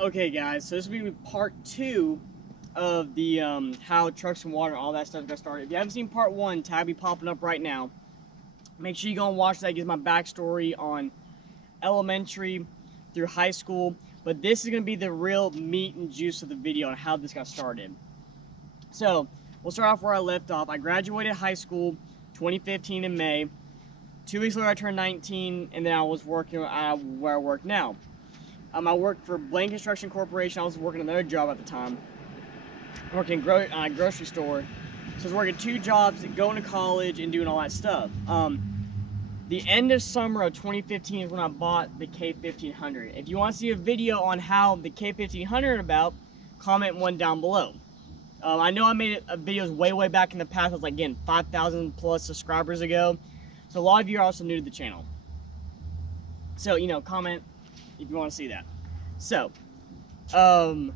Okay guys, so this will be part 2 of the how trucks and water and all that stuff got started. If you haven't seen part 1, tab be popping up right now. Make sure you go and watch that. It gives my backstory on elementary through high school. But this is going to be the real meat and juice of the video on how this got started. So, we'll start off where I left off. I graduated high school 2015 in May. 2 weeks later I turned 19, and then I was working where I work now. I worked for Blaine Construction Corporation. I was working another job at the time. Working in a grocery store. So I was working 2 jobs, going to college and doing all that stuff. The end of summer of 2015 is when I bought the K1500. If you want to see a video on how the K1500 about, comment one down below. I know I made videos way back in the past. I was like, again, 5,000 plus subscribers ago. So a lot of you are also new to the channel. So, you know, comment if you want to see that. So, so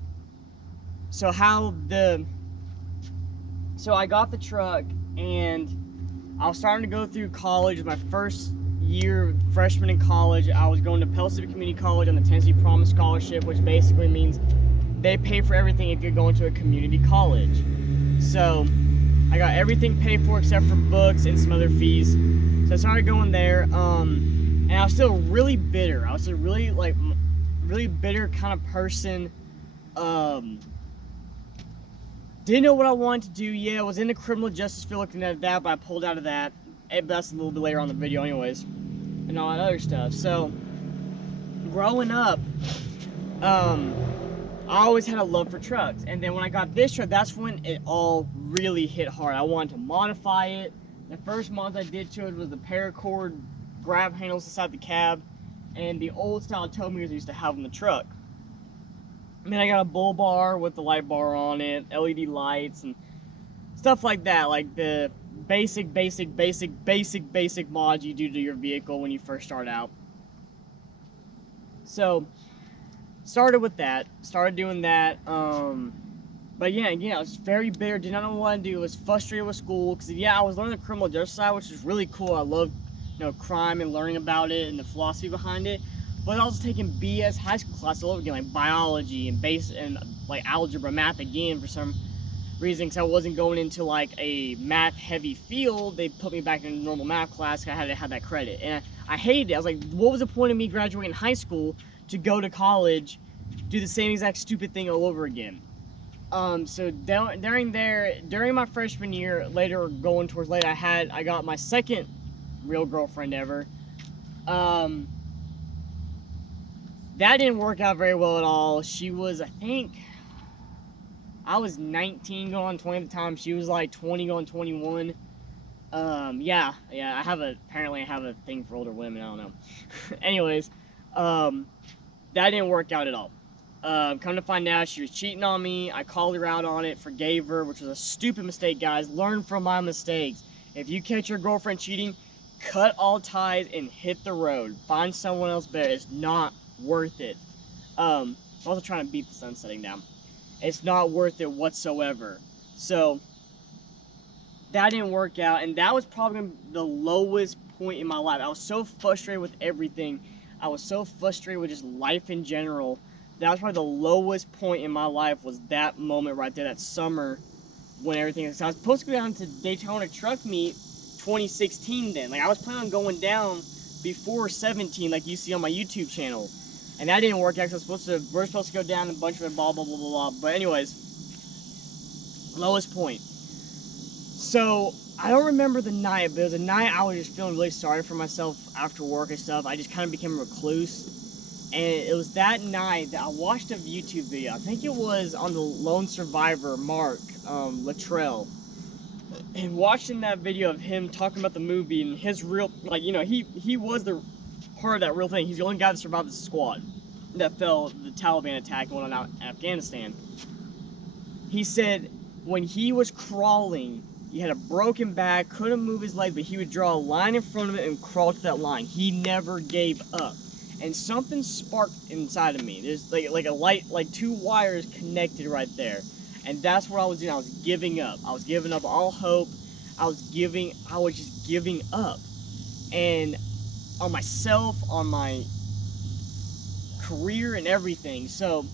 I got the truck, and I was starting to go through college. My first year, freshman in college, I was going to Pell City Community College on the Tennessee Promise Scholarship, which basically means they pay for everything if you're going to a community college. So, I got everything paid for except for books and some other fees. So I started going there, and I was still really bitter. I was a really bitter kind of person. Didn't know what I wanted to do. Yeah, I was in the criminal justice field looking at that, but I pulled out of that. But that's a little bit later on in the video anyways. And all that other stuff. So, growing up, I always had a love for trucks. And then when I got this truck, that's when it all really hit hard. I wanted to modify it. The first mod I did to it was the paracord grab handles inside the cab and the old style tow mirrors I used to have on the truck. I mean, I got a bull bar with the light bar on it, LED lights, and stuff like that. Like the basic mods you do to your vehicle when you first start out. So, started with that. Started doing that. But yeah, I was very bitter. Did not know what to do. I was frustrated with school because I was learning the criminal justice side, which is really cool. I love, crime and learning about it and the philosophy behind it. But I was taking BS high school classes all over again, like biology and like algebra, math again for some reason. Because I wasn't going into like a math-heavy field. They put me back in a normal math class. Cause I had to have that credit, and I hated it. I was like, what was the point of me graduating high school to go to college, do the same exact stupid thing all over again? So during my freshman year, later going towards late, I got my second real girlfriend ever. That didn't work out very well at all. She was, I think, I was 19 going on 20 at the time. She was like 20 going 21. Yeah, apparently I have a thing for older women, I don't know. Anyways, that didn't work out at all. Come to find out, she was cheating on me. I called her out on it, forgave her, which was a stupid mistake, guys. Learn from my mistakes. If you catch your girlfriend cheating, cut all ties and hit the road. Find someone else better. It's not worth it. I'm also trying to beat the sun setting down. It's not worth it whatsoever. So, that didn't work out, and that was probably the lowest point in my life. I was so frustrated with everything. I was so frustrated with just life in general. That was probably the lowest point in my life, was that moment right there, that summer when everything was. I was supposed to go down to Daytona Truck Meet 2016 then. Like, I was planning on going down before 17, like you see on my YouTube channel. And that didn't work out because we're supposed to go down a bunch of it, blah, blah, blah, blah, blah. But anyways, lowest point. So, I don't remember the night, but it was a night I was just feeling really sorry for myself after work and stuff. I just kind of became a recluse. And it was that night that I watched a YouTube video. I think it was on the Lone Survivor, Mark Luttrell. And watching that video of him talking about the movie and his real, like, he was the part of that real thing. He's the only guy that survived the squad that fell the Taliban attack and went on out in Afghanistan. He said when he was crawling, he had a broken back, couldn't move his leg, but he would draw a line in front of it and crawl to that line. He never gave up. And something sparked inside of me. There's like a light, like 2 wires connected right there. And that's what I was doing. I was giving up. I was giving up all hope. I was just giving up. And on myself, on my career and everything. So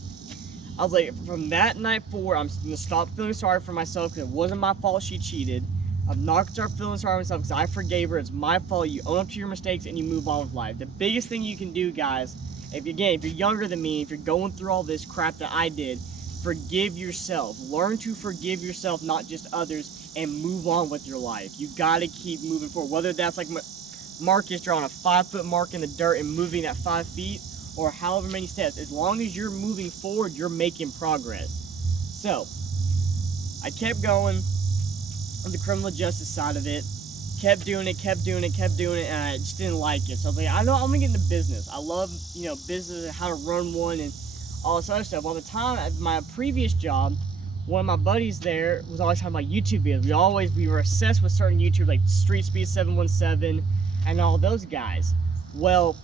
I was like, from that night forward, I'm gonna stop feeling sorry for myself because it wasn't my fault she cheated. I'm not gonna start feeling sorry for myself because I forgave her. It's my fault. You own up to your mistakes and you move on with life. The biggest thing you can do, guys, if you're younger than me, if you're going through all this crap that I did, forgive yourself. Learn to forgive yourself, not just others, and move on with your life. You gotta keep moving forward. Whether that's like Marcus drawing a 5-foot mark in the dirt and moving at 5 feet, or however many steps, as long as you're moving forward, you're making progress. So, I kept going on the criminal justice side of it, kept doing it, and I just didn't like it. So I was like, I know I'm gonna get into business. I love, business and how to run one and all this other stuff. All the time at my previous job, one of my buddies there was always talking about YouTube videos. We were obsessed with certain YouTube, like Street Speed 717 and all those guys. Well,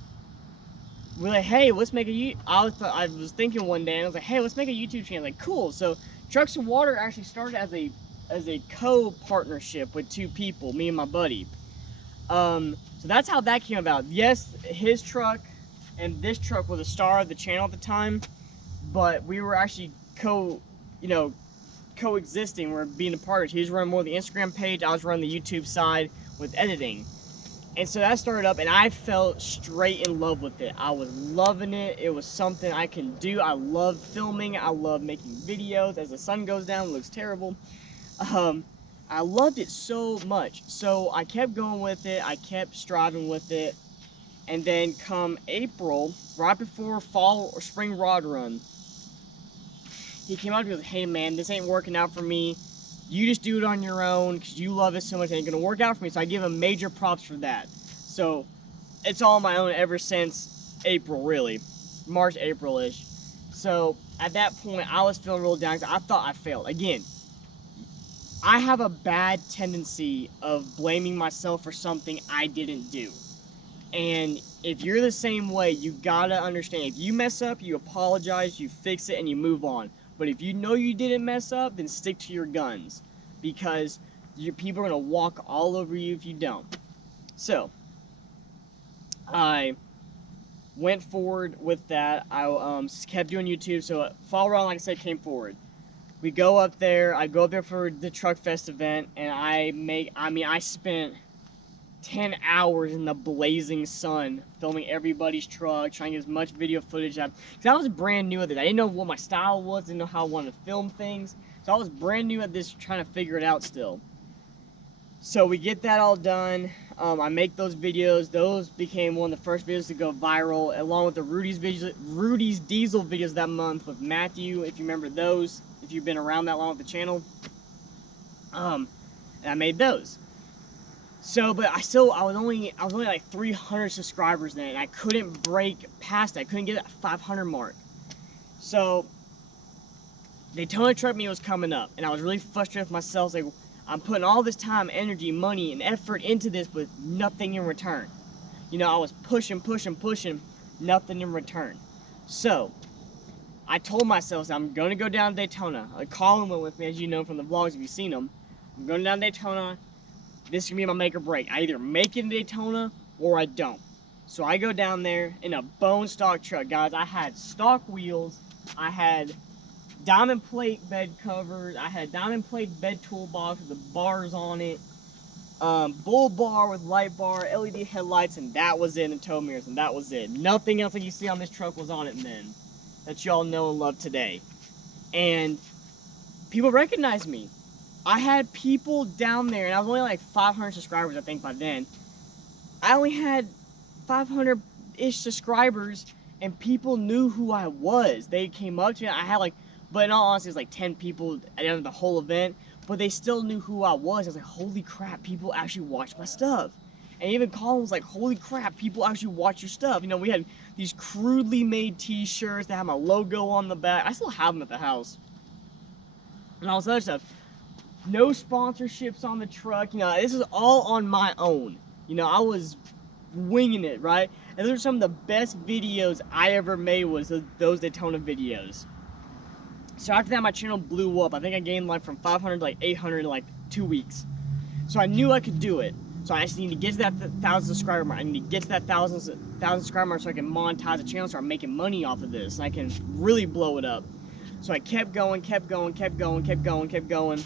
we're like, hey, let's make I was thinking one day, and I was like, hey, let's make a YouTube channel. Like, cool. So Trucks and Water actually started as a co-partnership with 2 people, me and my buddy. So that's how that came about. Yes, his truck and this truck was a star of the channel at the time, but we were actually coexisting. We're being a partner. He was running more of the Instagram page, I was running the YouTube side with editing. And so that started up, and I fell straight in love with it. I was loving it. It was something I can do. I love filming. I love making videos. As the sun goes down, it looks terrible. I loved it so much. So I kept going with it. I kept striving with it. And then come April, right before fall or spring rod run, he came out and goes, hey man, this ain't working out for me. You just do it on your own because you love it so much. It ain't gonna work out for me. So I give him major props for that. So it's all on my own ever since April, really. March, April-ish. So at that point, I was feeling real down because I thought I failed. Again, I have a bad tendency of blaming myself for something I didn't do. And if you're the same way, you gotta understand, if you mess up, you apologize, you fix it, and you move on. But if you know you didn't mess up, then stick to your guns, because people are gonna walk all over you if you don't. So I went forward with that. I kept doing YouTube. So Fall Round, like I said, came forward. We go up there. I go up there for the Truck Fest event, and I spent 10 hours in the blazing sun filming everybody's truck, trying to get as much video footage out. Because I was brand new at this. I didn't know what my style was, didn't know how I wanted to film things. So I was brand new at this, trying to figure it out still. So we get that all done. I make those videos. Those became one of the first videos to go viral, along with the Rudy's Diesel videos that month with Matthew, if you remember those, if you've been around that long with the channel. And I made those. So, but I was only like 300 subscribers then, and I couldn't break past it. I couldn't get that 500 mark. So, Daytona Truck Meet was coming up, and I was really frustrated with myself. Like, I'm putting all this time, energy, money, and effort into this with nothing in return. I was pushing, nothing in return. So, I told myself, I'm going to go down to Daytona. Colin went with me, as you know from the vlogs if you've seen them. I'm going down to Daytona. This is going to be my make or break. I either make it in Daytona or I don't. So I go down there in a bone stock truck, guys. I had stock wheels. I had diamond plate bed covers. I had diamond plate bed toolbox with the bars on it. Bull bar with light bar, LED headlights, and that was it, and tow mirrors, and that was it. Nothing else that you see on this truck was on it then, that y'all know and love today. And people recognized me. I had people down there, and I was only like 500 subscribers, I think, by then. I only had 500-ish subscribers, and people knew who I was. They came up to me. I had like, but in all honesty, it was like 10 people at the end of the whole event, but they still knew who I was. I was like, holy crap, people actually watch my stuff. And even Colin was like, holy crap, people actually watch your stuff. We had these crudely made t-shirts that had my logo on the back. I still have them at the house. And all this other stuff. No sponsorships on the truck. This is all on my own. I was winging it, right? And those are some of the best videos I ever made, was those Daytona videos. So after that, my channel blew up. I think I gained like from 500 to like 800 in like 2 weeks. So I knew I could do it. So I just need to get to that 1,000 subscriber mark. I need to get to that 1,000 subscriber mark so I can monetize the channel, start making money off of this, and I can really blow it up. So I kept going, kept going, kept going, kept going, kept going.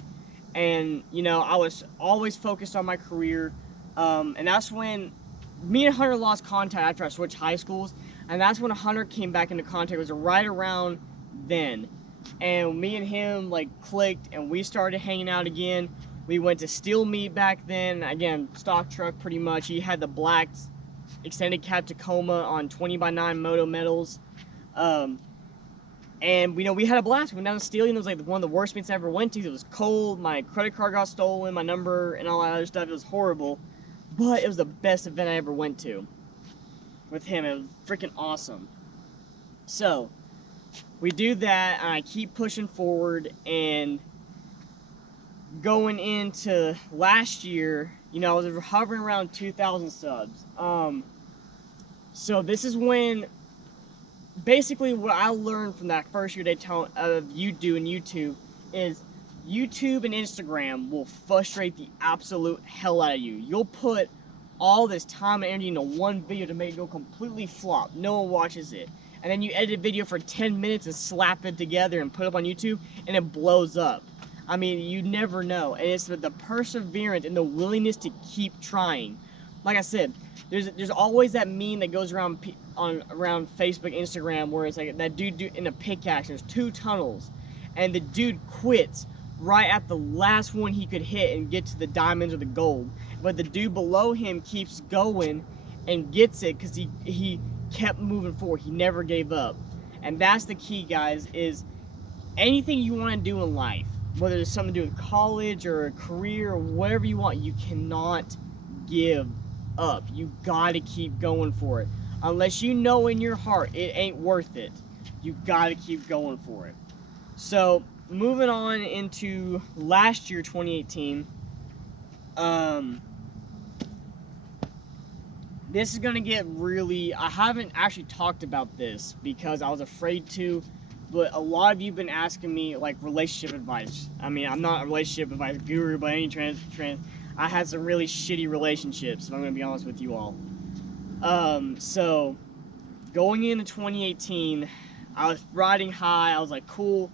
And, you know, I was always focused on my career. And that's when me and Hunter lost contact after I switched high schools. And that's when Hunter came back into contact. It was right around then. And me and him, like, clicked, and we started hanging out again. We went to Steel Meat back then. Again, stock truck pretty much. He had the black extended cab Tacoma on 20x9 moto metals. And you know, we had a blast. We went down to Steel. It was like one of the worst meets I ever went to. It was cold. My credit card got stolen. My number and all that other stuff. It was horrible. But it was the best event I ever went to with him. It was freaking awesome. So we do that, and I keep pushing forward. And going into last year, you know, I was hovering around 2,000 subs. So this is when, basically, what I learned from that first year of you doing YouTube is YouTube and Instagram will frustrate the absolute hell out of you. You'll put all this time and energy into one video to make it go completely flop. No one watches it. And then you edit a video for 10 minutes and slap it together and put it up on YouTube, and it blows up. I mean, you never know. And it's the perseverance and the willingness to keep trying. Like I said, there's always that meme that goes around around Facebook, Instagram, where it's like that dude in a pickaxe. There's 2 tunnels, and the dude quits right at the last one he could hit and get to the diamonds or the gold. But the dude below him keeps going and gets it because he kept moving forward. He never gave up. And that's the key, guys, is anything you want to do in life, whether it's something to do with college or a career or whatever you want, you cannot give up. You gotta keep going for it. Unless you know in your heart it ain't worth it, you gotta keep going for it. So moving on into last year, 2018, this is gonna get really, I haven't actually talked about this because I was afraid to, but a lot of you have been asking me like relationship advice. I mean, I'm not a relationship advice guru by any I had some really shitty relationships, if I'm gonna be honest with you all. So going into 2018, I was riding high. I was like, cool.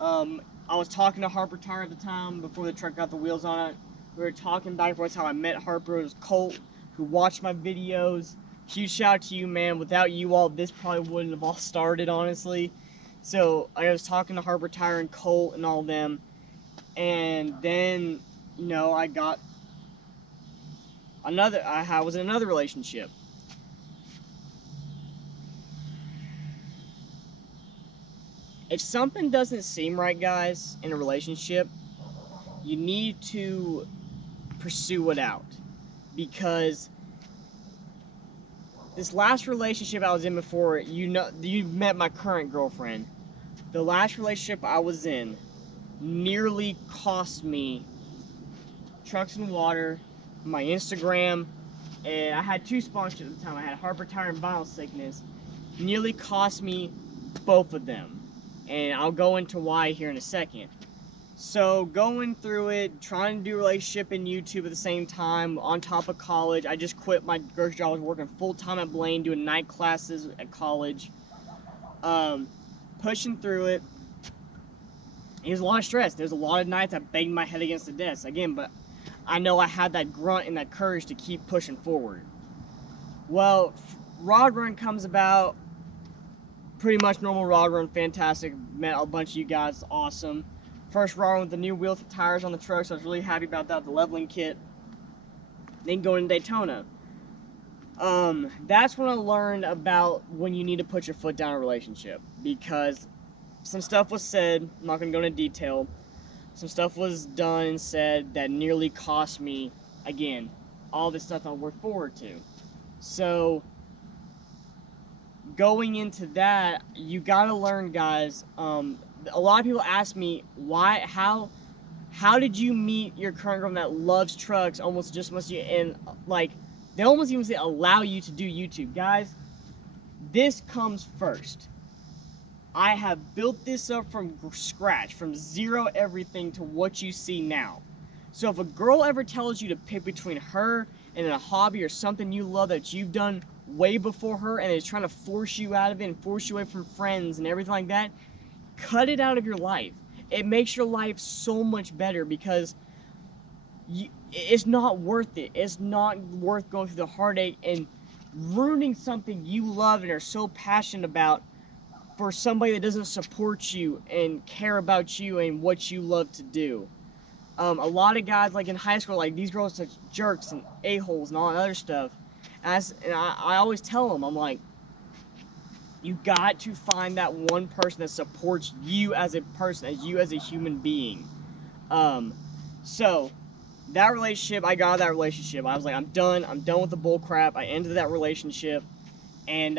I was talking to Harper Tire at the time before the truck got the wheels on it. We were talking back and forth. That's how I met Harper. It was Colt, who watched my videos. Huge shout out to you, man. Without you all, this probably wouldn't have all started, honestly. So I was talking to Harper Tire and Colt and all them, and then, you know, I was in another relationship. If something doesn't seem right, guys, in a relationship, you need to pursue it out. Because this last relationship I was in before, you met my current girlfriend. The last relationship I was in nearly cost me trucks and water, my Instagram, and I had 2 sponsors at the time. I had Harper Tire and Vinyl Sickness. Nearly cost me both of them, and I'll go into why here in a second. So going through it, trying to do a relationship and YouTube at the same time, on top of college. I just quit my first job. I was working full-time at Blaine, doing night classes at college. Pushing through it. It was a lot of stress. There's a lot of nights I banged my head against the desk. Again, but I know I had that grunt and that courage to keep pushing forward. Well, Rod Run comes about. Pretty much normal rod run, fantastic. Met a bunch of you guys, awesome. First rod run with the new wheels and tires on the truck, so I was really happy about that, the leveling kit. Then going to Daytona. That's when I learned about when you need to put your foot down in a relationship, because some stuff was said, I'm not going to go into detail, some stuff was done and said that nearly cost me, again, all this stuff I worked forward to. So going into that, you gotta learn, guys. A lot of people ask me, how did you meet your current girlfriend that loves trucks almost just much, and like, they almost even say allow you to do YouTube. Guys, this comes first. I have built this up from scratch, from zero everything to what you see now. So if a girl ever tells you to pick between her and a hobby or something you love that you've done way before her and is trying to force you out of it and force you away from friends and everything like that, cut it out of your life. It makes your life so much better because it's not worth it. It's not worth going through the heartache and ruining something you love and are so passionate about for somebody that doesn't support you and care about you and what you love to do. A lot of guys, like in high school, like these girls are such jerks and a-holes and all that other stuff. And I always tell them, I'm like, you got to find that one person that supports you as a person, as you as a human being. So that relationship, I got out of that relationship. I was like, I'm done with the bull crap. I ended that relationship, and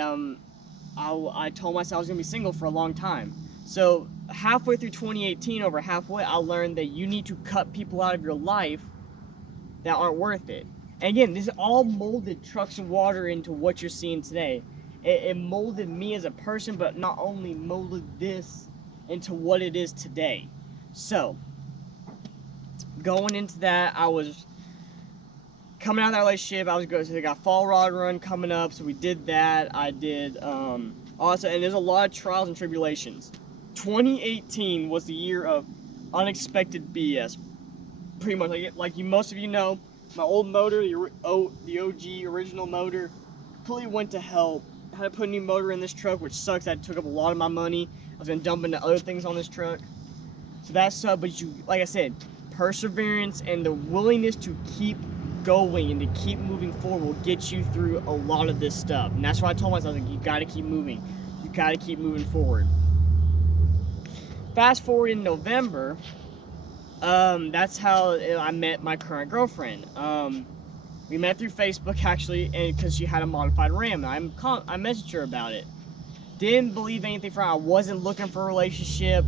I told myself I was gonna be single for a long time. So halfway through 2018, over halfway, I learned that you need to cut people out of your life that aren't worth it. And again, this all molded Trucks and Water into what you're seeing today. It molded me as a person, but not only molded this into what it is today. So going into that, I was coming out of that relationship. I was going, so I got fall rod run coming up, so we did that. I did also, and there's a lot of trials and tribulations. 2018 was the year of unexpected BS. Pretty much, like you, most of you know, my old motor, the OG original motor, completely went to hell. I had to put a new motor in this truck, which sucks. That took up a lot of my money. I was gonna dump into other things on this truck, so that sucked. But you, like I said, perseverance and the willingness to keep going and to keep moving forward will get you through a lot of this stuff. And that's why I told myself, like, you got to keep moving. You got to keep moving forward. Fast forward in November, that's how I met my current girlfriend. We met through Facebook, actually, and because she had a modified Ram. I messaged her about it. Didn't believe anything from her. I wasn't looking for a relationship.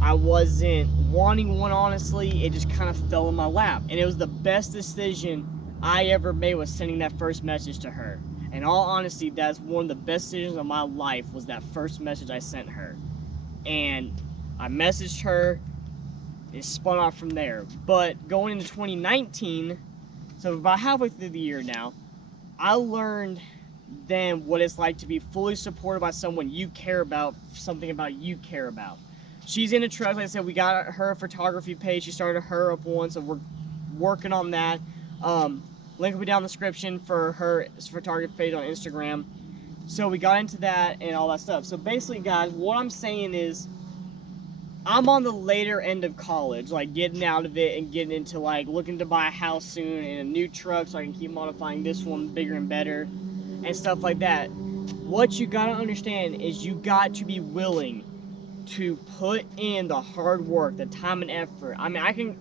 I wasn't wanting one, honestly. It just kind of fell in my lap. And it was the best decision I ever made, was sending that first message to her. In all honesty, that's one of the best decisions of my life, was that first message I sent her. And I messaged her. It spun off from there. But going into 2019, so about halfway through the year now, I learned then what it's like to be fully supported by someone you care about, something about you care about. She's in a truck. Like I said, we got her a photography page. She started her up one, so we're working on that. Link will be down in the description for her photography page on Instagram. So we got into that and all that stuff. So basically, guys, what I'm saying is, I'm on the later end of college, like getting out of it and getting into like looking to buy a house soon and a new truck so I can keep modifying this one bigger and better and stuff like that. What you gotta understand is you got to be willing to put in the hard work, the time and effort. I mean,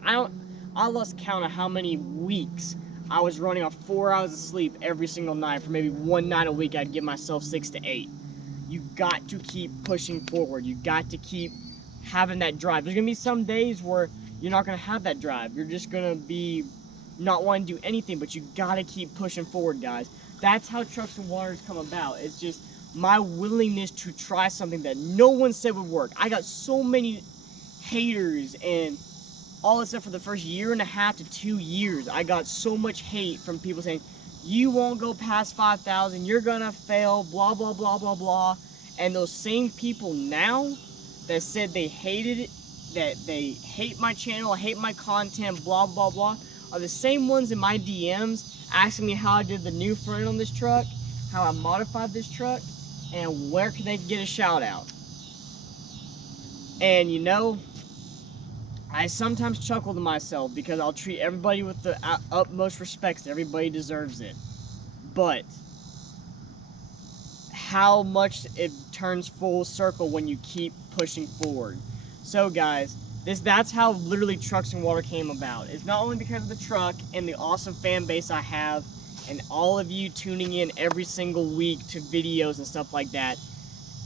I lost count of how many weeks I was running off 4 hours of sleep every single night. For maybe one night a week, I'd give myself 6 to 8. You got to keep pushing forward. You got to keep having that drive. There's gonna be some days where you're not gonna have that drive. You're just gonna be not wanting to do anything, but you gotta keep pushing forward, guys. That's how Trucks and Waters come about. It's just my willingness to try something that no one said would work. I got so many haters and all this stuff for the first year and a half to 2 years. I got so much hate from people saying, you won't go past 5,000, you're gonna fail, blah, blah, blah, blah, blah. And those same people now that said they hated it, that they hate my channel, hate my content, blah, blah, blah, are the same ones in my DMs asking me how I did the new front end on this truck, how I modified this truck, and where can they get a shout out. And you know, I sometimes chuckle to myself because I'll treat everybody with the utmost respect. Everybody deserves it. But how much it turns full circle when you keep pushing forward. So guys, that's how literally Trucks and Water came about. It's not only because of the truck and the awesome fan base I have and all of you tuning in every single week to videos and stuff like that.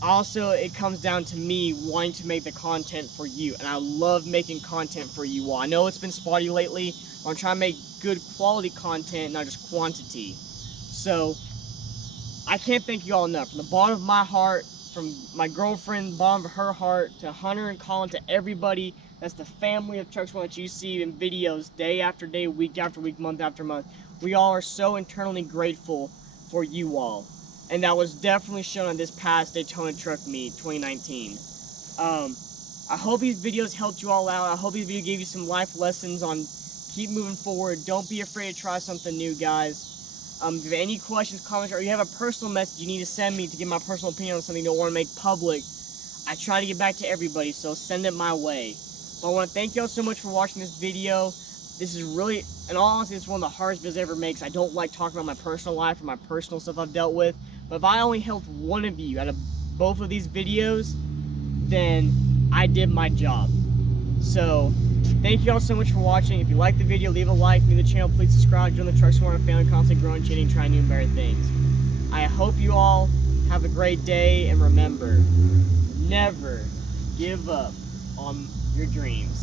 Also, it comes down to me wanting to make the content for you, and I love making content for you all. I know it's been spotty lately, but I'm trying to make good quality content, not just quantity. So I can't thank you all enough. From the bottom of my heart, from my girlfriend, bottom of her heart, to Hunter and Colin, to everybody that's the family of Trucks One that you see in videos day after day, week after week, month after month. We all are so internally grateful for you all. And that was definitely shown on this past Daytona Truck Meet 2019. I hope these videos helped you all out. I hope these videos gave you some life lessons on keep moving forward. Don't be afraid to try something new, guys. If you have any questions, comments, or you have a personal message you need to send me to give my personal opinion on something you don't want to make public, I try to get back to everybody, so send it my way. But I want to thank y'all so much for watching this video. This is really, in all honesty, it's one of the hardest videos I ever make. I don't like talking about my personal life or my personal stuff I've dealt with. But if I only helped one of you out of both of these videos, then I did my job. So, thank you all so much for watching. If you like the video, leave a like. If you're new to the channel, please subscribe. Join the Truck Smart Family, constantly growing, changing, trying new and better things. I hope you all have a great day, and remember, never give up on your dreams.